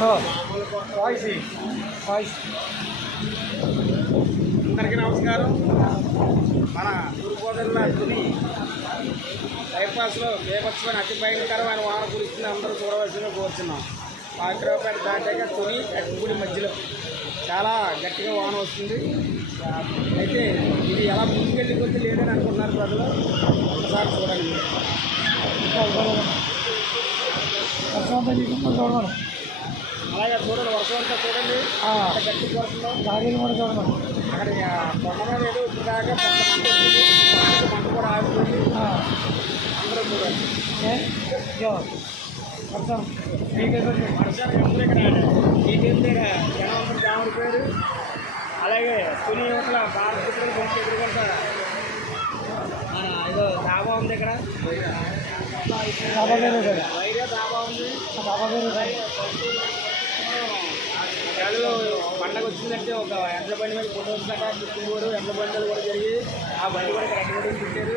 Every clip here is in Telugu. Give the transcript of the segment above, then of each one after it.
అందరికీ నమస్కారం. మన తూర్పుగోదావరి తుని బైపాస్లో బీభత్సమైన అతి భయంకరమైన వాన కురిస్తుంది. అందరూ చూడవలసిందిగా కోరుతున్నాం. పాకిరావుపేట దాటాక తుని ఎక్కగుడి మధ్యలో చాలా గట్టిగా వాన వస్తుంది. అయితే ఇది ఎలా ముందుకెళ్ళి కొద్ది లేదని అనుకుంటున్నారు ప్రజలు. ఒకసారి చూడండి. అలాగే చూడండి, వర్షం అంతా చూడండి గట్టి పడుతుందో దారిని కూడా చూడండి. అక్కడ కొండ మీద ఏదో ఇప్పుడు దాకా మంట కూడా ఆగిపోయింది. అందరూ చూడండి. వర్షం వర్షానికి అందరూ ఇక్కడ ఈ టైం దగ్గర జనం అందరూ జామడిపోయారు. అలాగే తుని యువతల భారత చిత్రం కొంచెం ఎదుర్కొంటారు. ఏదో డాబా ఉంది ఇక్కడ, వైరా డాబా ఉంది. ప్రజలు పండగ వచ్చిందంటే ఒక ఎండ్ల బండి మీద ఫోటో వచ్చినాక చుట్టూరు ఎండ్ల బండిలు కూడా జరిగి ఆ బండి కూడా ఇక్కడ ఎక్కడ పెట్టారు.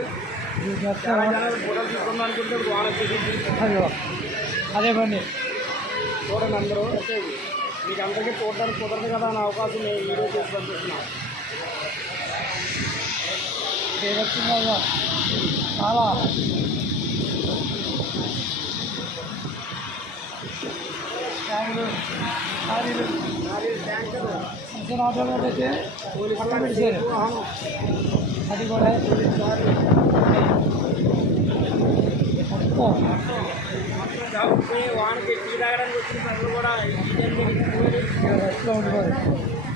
చాలా జనాలు ఫోటోలు తీసుకుందాం అనుకుంటే వాన వచ్చేసి అదే బండి చూడండి అందరూ. అంటే మీకు అందరికీ చూడడానికి కుదరదు కదా అనే అవకాశం నేను వీడియో చేసి పంపిస్తున్నాను. చాలా అయితే అది కూడా వానకి టీ తాగడానికి వచ్చిన ప్రజలు కూడా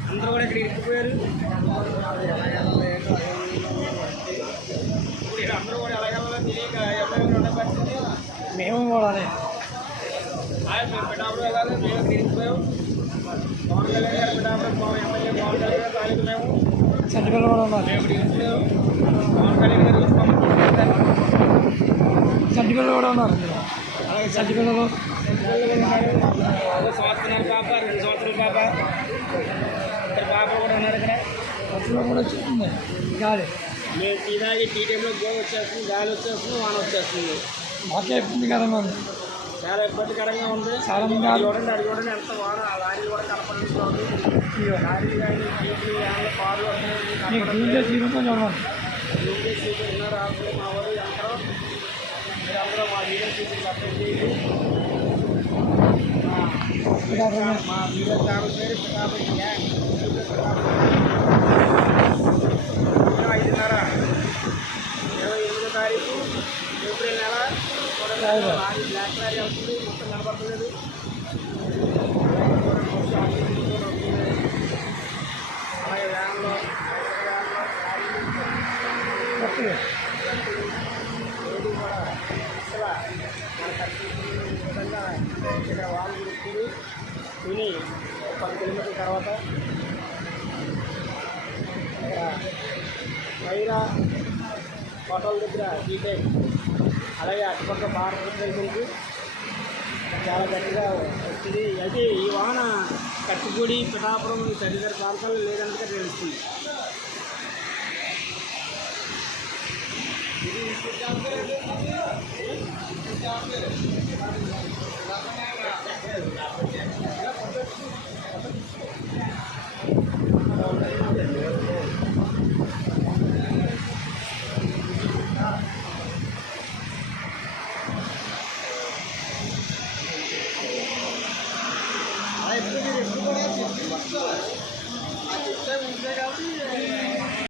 అందరూ కూడా ఇక్కడ ఇరికిపోయారు. ఇప్పుడు అందరూ కూడా ఎలాగెలా తెలియక ఎవరైనా ఉండే పరిస్థితి. మేము కూడా మేము పిఠాపురం వెళ్ళాలి, మేము ఇక్కడ ఇరికిపోయాం. పవన్ కళ్యాణ్ గారు పిఠాపురం ఎమ్మెల్యే పవన్ కళ్యాణ్ గారు తాలూకు మేము చంటిపల్లి కూడా ఉన్నాం. మేము ఇక్కడ ఇరికిపోయాం. పవన్ కళ్యాణ్ గారు చంటిపల్లి కూడా ఉన్నారు. అలాగే చంటిపల్లిలో ఉన్నారు. సంవత్సరాల పాప, 2 సంవత్సరాల పాప, ఇద్దరు పాప కూడా ఉన్నారు. ఇక్కడ బస్సులో కూడా వచ్చింది గాలి. మేము టీ తాగి టీ టైంలో గోలు వచ్చేస్తుంది, గాలి వచ్చేస్తుంది, వాన వచ్చేస్తుంది. మాకే ఇబ్బందికరంగా ఉంది, చాలా ఇబ్బందికరంగా ఉంది. చాలా మంది చూడండి, అది చూడండి ఎంత వాన. ఆ లారీలు కూడా కనపడుతుంది. లారీలు కానీ జీపులు వ్యాన్లు కార్లు ఉన్నారు. ఆకులు మా వారు అందరూ మీరందరూ మా వీడియో చూసి సబ్స్క్రైబ్ చేయండి. మా వీడియో ఛానల్ పేరు పిఠాపురం గ్యాంగ్. 5:30 28వ తారీఖు ఏప్రిల్ నెల. లారీ బ్లాక్ లారీ అవుతుంది, మొత్తం కనపడలేదు. అలాగే వ్యాన్లో ఏది కూడా అసలు మన కట్టించిన విధంగా ఇక్కడ వాళ్ళు గురించి తిని 10 కిలోమీటర్ల తర్వాత ఇక్కడ వైరా హోటల్ దగ్గర టీటైం, అలాగే అటుపక్క భారత గురించి చాలా గట్టిగా వచ్చింది. అయితే ఈ వాన కట్టుబడి పిఠాపురం తదితర ప్రాంతాల్లో లేదంటే తెలుస్తుంది. ఎప్పుడు కూడా ఉంటే కాబట్టి